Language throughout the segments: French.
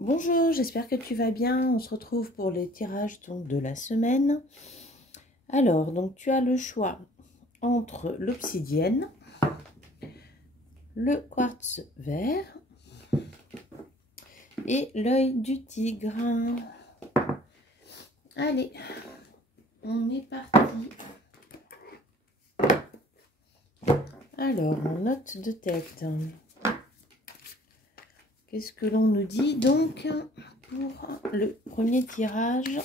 Bonjour, j'espère que tu vas bien. On se retrouve pour les tirages donc, de la semaine. Alors, donc tu as le choix entre l'obsidienne, le quartz vert et l'œil du tigre. Allez, on est parti. Alors, en note de tête. Qu'est-ce que l'on nous dit donc pour le premier tirage,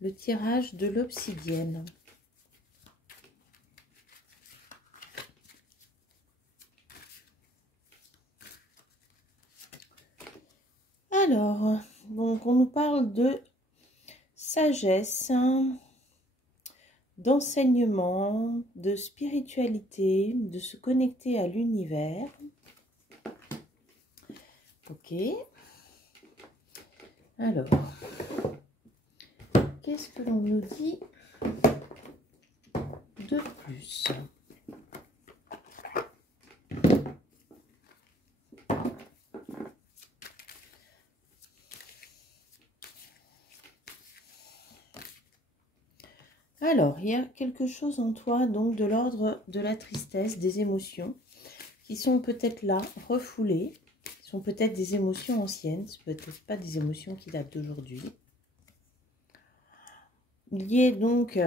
le tirage de l'obsidienne? Alors, donc on nous parle de sagesse, d'enseignement, de spiritualité, de se connecter à l'univers. Ok. Alors, qu'est-ce que l'on nous dit de plus? Alors, il y a quelque chose en toi, donc de l'ordre de la tristesse, des émotions, qui sont peut-être là, refoulées, qui sont peut-être des émotions anciennes, peut-être pas des émotions qui datent d'aujourd'hui. Liées donc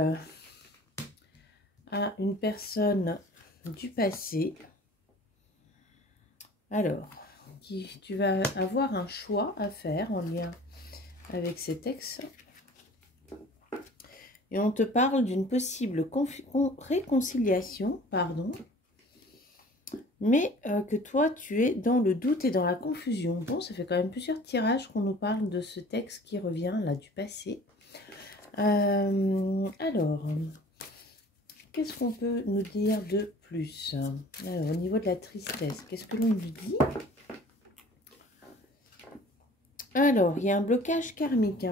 à une personne du passé. Alors, tu vas avoir un choix à faire en lien avec ces textes. Et on te parle d'une possible réconciliation, mais que toi, tu es dans le doute et dans la confusion. Bon, ça fait quand même plusieurs tirages qu'on nous parle de ce texte qui revient, là, du passé. Alors, qu'est-ce qu'on peut nous dire de plus? Alors, au niveau de la tristesse, qu'est-ce que l'on nous dit? Alors, il y a un blocage karmique.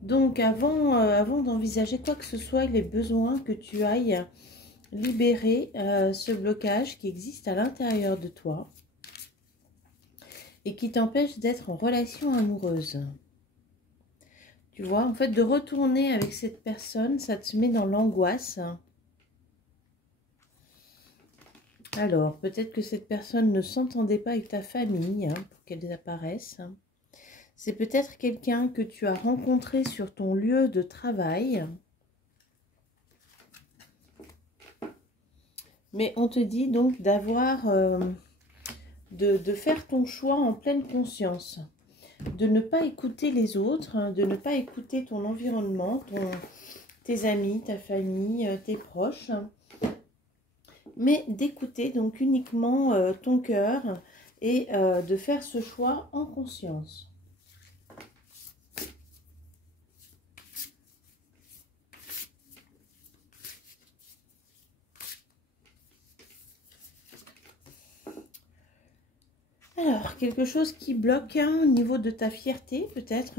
Donc, avant d'envisager quoi que ce soit, il est besoin que tu ailles libérer ce blocage qui existe à l'intérieur de toi et qui t'empêche d'être en relation amoureuse. Tu vois, en fait, de retourner avec cette personne, ça te met dans l'angoisse. Alors, peut-être que cette personne ne s'entendait pas avec ta famille pour qu'elle apparaisse. C'est peut-être quelqu'un que tu as rencontré sur ton lieu de travail. Mais on te dit donc d'avoir, de faire ton choix en pleine conscience. De ne pas écouter les autres, de ne pas écouter ton environnement, tes amis, ta famille, tes proches. Mais d'écouter donc uniquement ton cœur et de faire ce choix en conscience. Alors, quelque chose qui bloque au niveau de ta fierté, peut-être.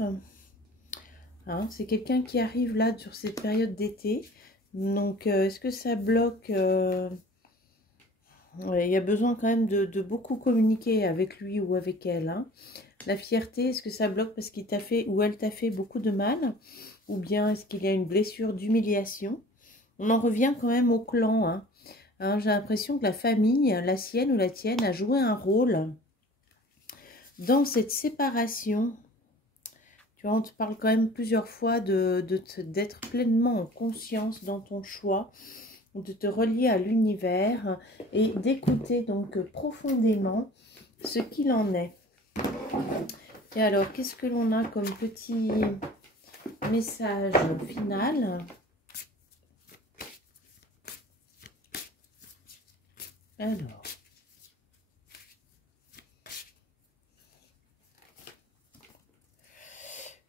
C'est quelqu'un qui arrive là sur cette période d'été. Donc, est-ce que ça bloque ouais, il y a besoin quand même de beaucoup communiquer avec lui ou avec elle. La fierté, est-ce que ça bloque parce qu'il t'a fait ou elle t'a fait beaucoup de mal? Ou bien est-ce qu'il y a une blessure d'humiliation? On en revient quand même au clan. J'ai l'impression que la famille, la sienne ou la tienne, a joué un rôle dans cette séparation. Tu vois, on te parle quand même plusieurs fois d'être pleinement en conscience dans ton choix, de te relier à l'univers et d'écouter donc profondément ce qu'il en est. Et alors, qu'est-ce que l'on a comme petit message final? Alors,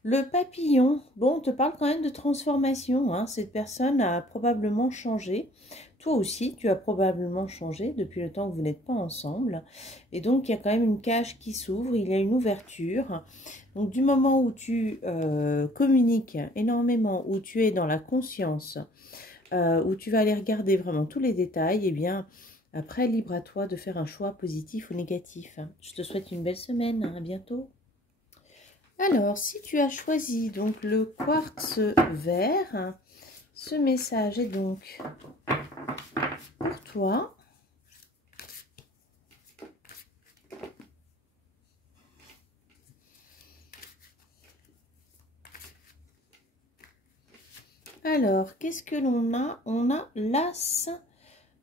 le papillon, bon, on te parle quand même de transformation. Cette personne a probablement changé. Toi aussi, tu as probablement changé depuis le temps que vous n'êtes pas ensemble. Et donc, il y a quand même une cage qui s'ouvre, il y a une ouverture. Donc, du moment où tu communiques énormément, où tu es dans la conscience, où tu vas aller regarder vraiment tous les détails, eh bien, après, libre à toi de faire un choix positif ou négatif. Je te souhaite une belle semaine. À bientôt. Alors, si tu as choisi donc le quartz vert, ce message est donc pour toi. Alors, qu'est-ce que l'on a? On a l'as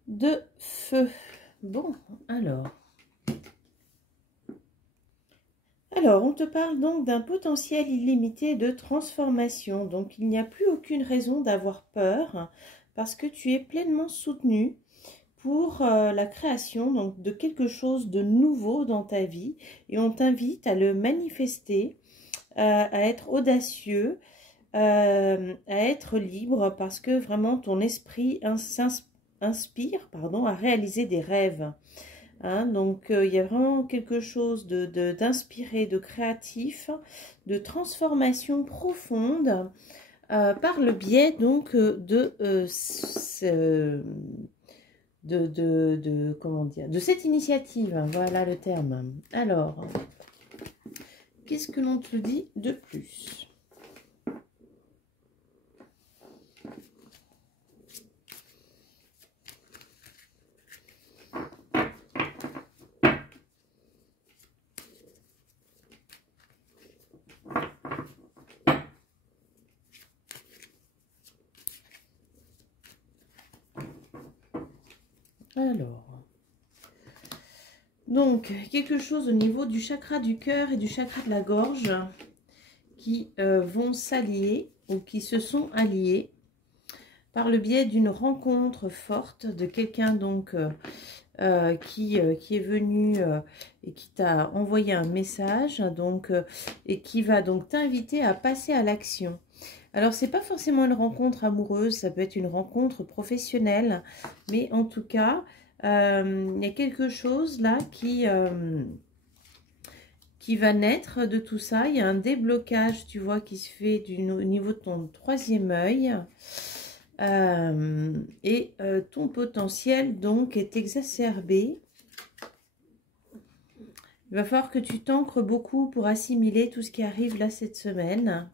de feu. Bon, alors, on te parle donc d'un potentiel illimité de transformation. Donc, il n'y a plus aucune raison d'avoir peur parce que tu es pleinement soutenu pour la création donc, de quelque chose de nouveau dans ta vie. Et on t'invite à le manifester, à être audacieux, à être libre parce que vraiment ton esprit inspire à réaliser des rêves. Hein, donc, il y a vraiment quelque chose d'inspiré, de créatif, de transformation profonde par le biais donc comment dire, de cette initiative. Hein, voilà le terme. Alors, qu'est-ce que l'on te dit de plus ? Alors, donc, quelque chose au niveau du chakra du cœur et du chakra de la gorge qui vont s'allier ou qui se sont alliés par le biais d'une rencontre forte de quelqu'un donc qui est venu et qui t'a envoyé un message donc et qui va donc t'inviter à passer à l'action. Alors, c'est pas forcément une rencontre amoureuse, ça peut être une rencontre professionnelle, mais en tout cas, il y a quelque chose là qui va naître de tout ça. Il y a un déblocage, tu vois, qui se fait au niveau de ton troisième œil. Et ton potentiel, donc, est exacerbé. Il va falloir que tu t'ancres beaucoup pour assimiler tout ce qui arrive là cette semaine.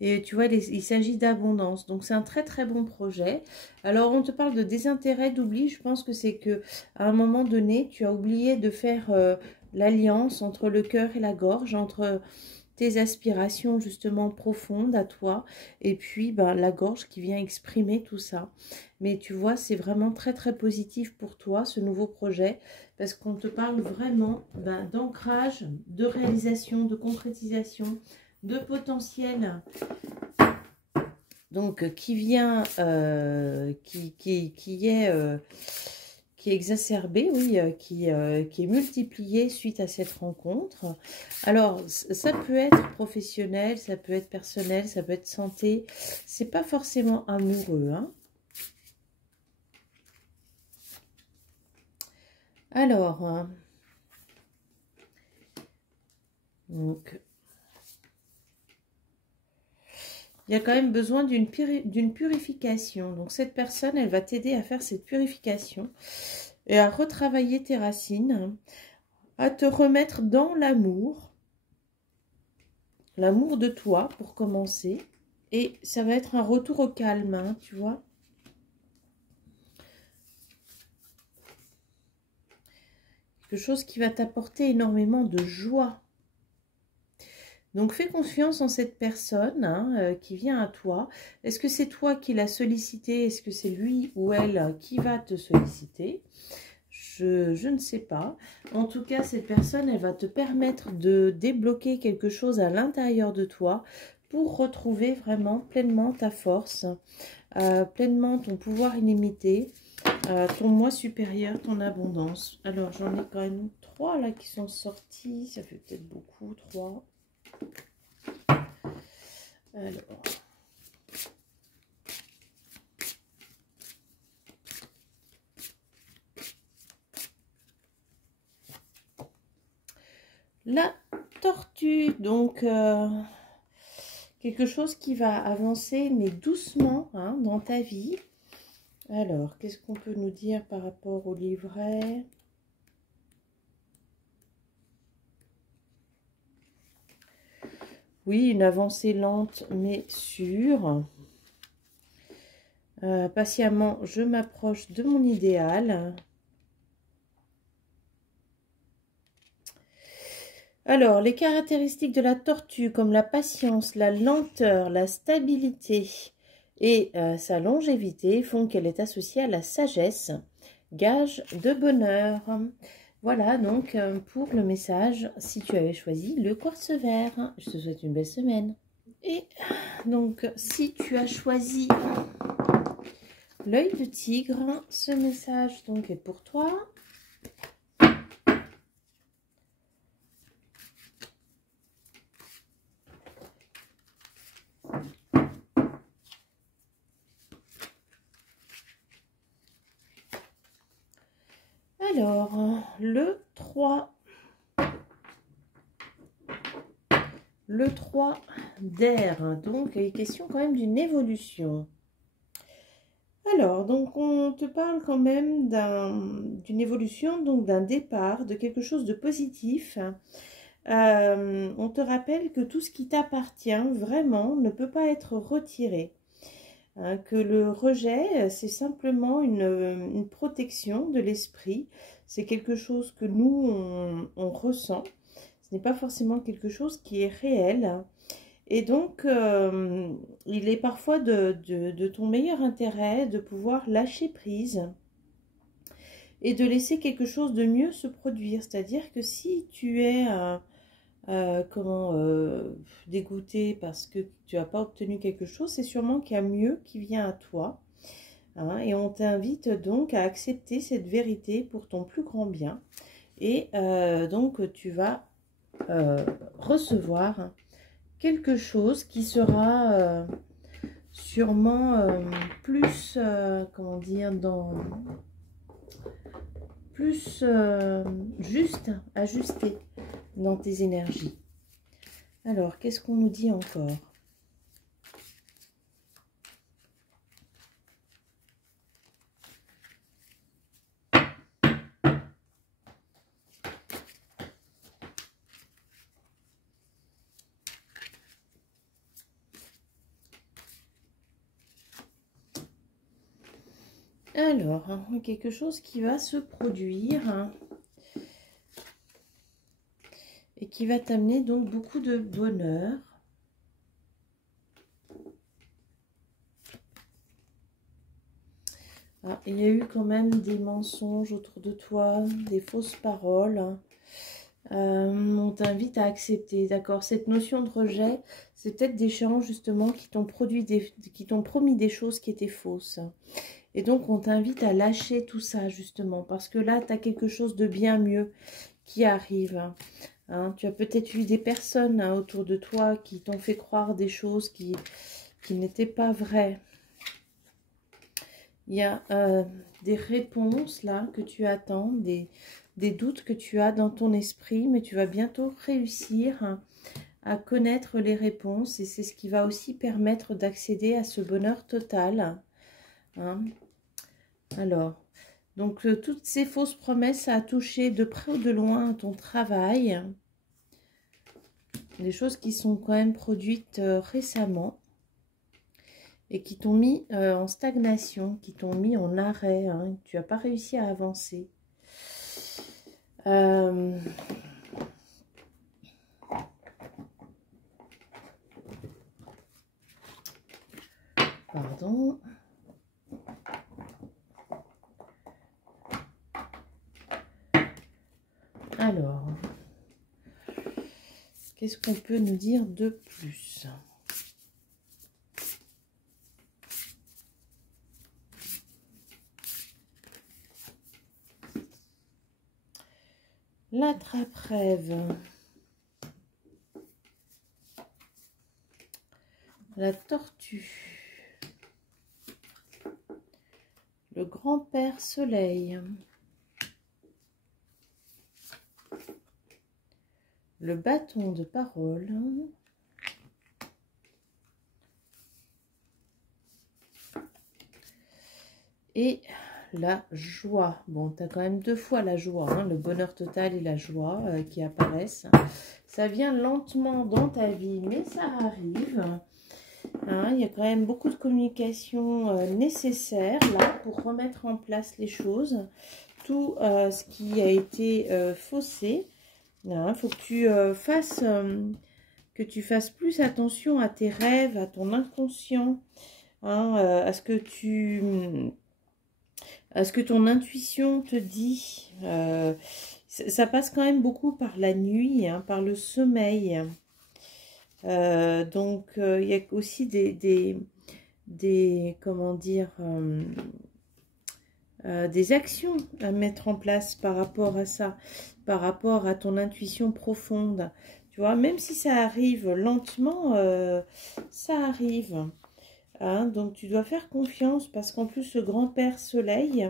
Et tu vois, il s'agit d'abondance. Donc, c'est un très, très bon projet. Alors, on te parle de désintérêt, d'oubli. Je pense que c'est que à un moment donné, tu as oublié de faire l'alliance entre le cœur et la gorge, entre tes aspirations justement profondes à toi et puis ben, la gorge qui vient exprimer tout ça. Mais tu vois, c'est vraiment très, très positif pour toi, ce nouveau projet, parce qu'on te parle vraiment ben, d'ancrage, de réalisation, de concrétisation, de potentiel, donc qui vient, qui est exacerbé, oui, qui est multiplié suite à cette rencontre. Alors, ça peut être professionnel, ça peut être personnel, ça peut être santé. C'est pas forcément amoureux, hein. Alors, donc, il y a quand même besoin d'une purification. Donc, cette personne, elle va t'aider à faire cette purification et à retravailler tes racines, à te remettre dans l'amour de toi pour commencer. Et ça va être un retour au calme, hein, tu vois. Quelque chose qui va t'apporter énormément de joie. Donc, fais confiance en cette personne hein, qui vient à toi. Est-ce que c'est toi qui l'as sollicité? Est-ce que c'est lui ou elle qui va te solliciter? Je ne sais pas. En tout cas, cette personne, elle va te permettre de débloquer quelque chose à l'intérieur de toi pour retrouver vraiment pleinement ta force, pleinement ton pouvoir illimité, ton moi supérieur, ton abondance. Alors, j'en ai quand même 3 là qui sont sortis. Ça fait peut-être beaucoup, 3. Alors... La tortue, donc quelque chose qui va avancer, mais doucement hein, dans ta vie. Alors, qu'est-ce qu'on peut nous dire par rapport au livret? Oui, une avancée lente mais sûre. Patiemment, je m'approche de mon idéal. Alors, les caractéristiques de la tortue, comme la patience, la lenteur, la stabilité et sa longévité, font qu'elle est associée à la sagesse, gage de bonheur. Voilà donc pour le message, si tu avais choisi le quartz vert. Je te souhaite une belle semaine. Et donc, si tu as choisi l'œil de tigre, ce message donc est pour toi. Alors, le 3. Le 3 d'air, donc il est question quand même d'une évolution. Alors, donc on te parle quand même d'une évolution, donc d'un départ, de quelque chose de positif. On te rappelle que tout ce qui t'appartient vraiment ne peut pas être retiré. Hein, que le rejet, c'est simplement une protection de l'esprit. C'est quelque chose que nous, on ressent. Ce n'est pas forcément quelque chose qui est réel. Et donc, il est parfois de ton meilleur intérêt de pouvoir lâcher prise et de laisser quelque chose de mieux se produire. C'est-à-dire que si tu es dégoûté parce que tu n'as pas obtenu quelque chose, c'est sûrement qu'il y a mieux qui vient à toi. Hein, et on t'invite donc à accepter cette vérité pour ton plus grand bien. Et donc, tu vas recevoir quelque chose qui sera sûrement plus, comment dire, plus juste, ajusté dans tes énergies. Alors, qu'est-ce qu'on nous dit encore ? Alors, quelque chose qui va se produire et qui va t'amener donc beaucoup de bonheur. Ah, il y a eu quand même des mensonges autour de toi, des fausses paroles. On t'invite à accepter, d'accord? Cette notion de rejet, c'est peut-être des gens justement qui t'ont promis des choses qui étaient fausses. Et donc, on t'invite à lâcher tout ça, justement, parce que là, tu as quelque chose de bien mieux qui arrive. Hein, tu as peut-être eu des personnes autour de toi qui t'ont fait croire des choses qui n'étaient pas vraies. Il y a des réponses, là, que tu attends, des doutes que tu as dans ton esprit, mais tu vas bientôt réussir à connaître les réponses. Et c'est ce qui va aussi permettre d'accéder à ce bonheur total. Hein. Alors, donc toutes ces fausses promesses, ça a touché de près ou de loin ton travail. Des choses qui sont quand même produites récemment et qui t'ont mis en stagnation, qui t'ont mis en arrêt. Hein, tu n'as pas réussi à avancer. Pardon. Alors, qu'est-ce qu'on peut nous dire de plus ? L'attrape-rêve. La tortue. Le grand-père soleil. Le bâton de parole. Et la joie. Bon, tu as quand même deux fois la joie, hein, le bonheur total et la joie qui apparaissent. Ça vient lentement dans ta vie, mais ça arrive. Hein, il y a quand même beaucoup de communication nécessaire là pour remettre en place les choses. Tout ce qui a été faussé. Il faut que tu fasses plus attention à tes rêves, à ton inconscient, hein, à ce que ton intuition te dit. Ça passe quand même beaucoup par la nuit, hein, par le sommeil. Donc, il y a aussi comment dire, des actions à mettre en place par rapport à ça, par rapport à ton intuition profonde. Tu vois, même si ça arrive lentement, ça arrive. Hein, donc, tu dois faire confiance parce qu'en plus, ce grand-père soleil,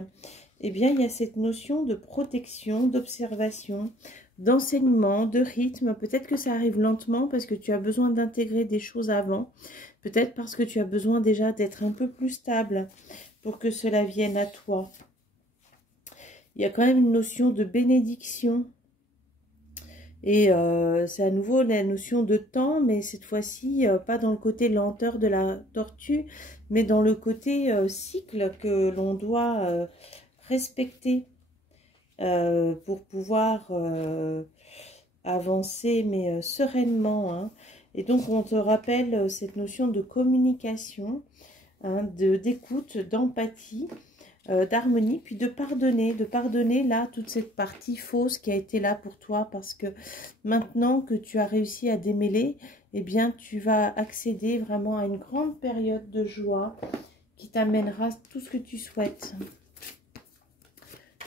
eh bien, il y a cette notion de protection, d'observation, d'enseignement, de rythme. Peut-être que ça arrive lentement parce que tu as besoin d'intégrer des choses avant. Peut-être parce que tu as besoin déjà d'être un peu plus stable pour que cela vienne à toi. Il y a quand même une notion de bénédiction. Et c'est à nouveau la notion de temps, mais cette fois-ci, pas dans le côté lenteur de la tortue, mais dans le côté cycle que l'on doit respecter pour pouvoir avancer, mais sereinement. Hein. Et donc, on te rappelle cette notion de communication, hein, d'écoute, d'empathie, d'harmonie, puis de pardonner là toute cette partie fausse qui a été là pour toi, parce que maintenant que tu as réussi à démêler, eh bien tu vas accéder vraiment à une grande période de joie qui t'amènera tout ce que tu souhaites.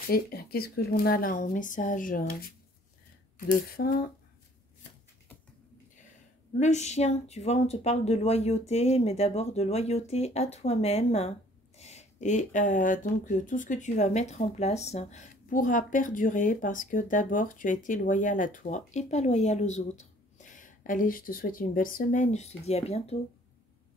Et qu'est-ce que l'on a là en message de fin? Le chien, tu vois, on te parle de loyauté, mais d'abord de loyauté à toi-même. Et donc, tout ce que tu vas mettre en place pourra perdurer parce que d'abord, tu as été loyal à toi et pas loyal aux autres. Allez, je te souhaite une belle semaine. Je te dis à bientôt.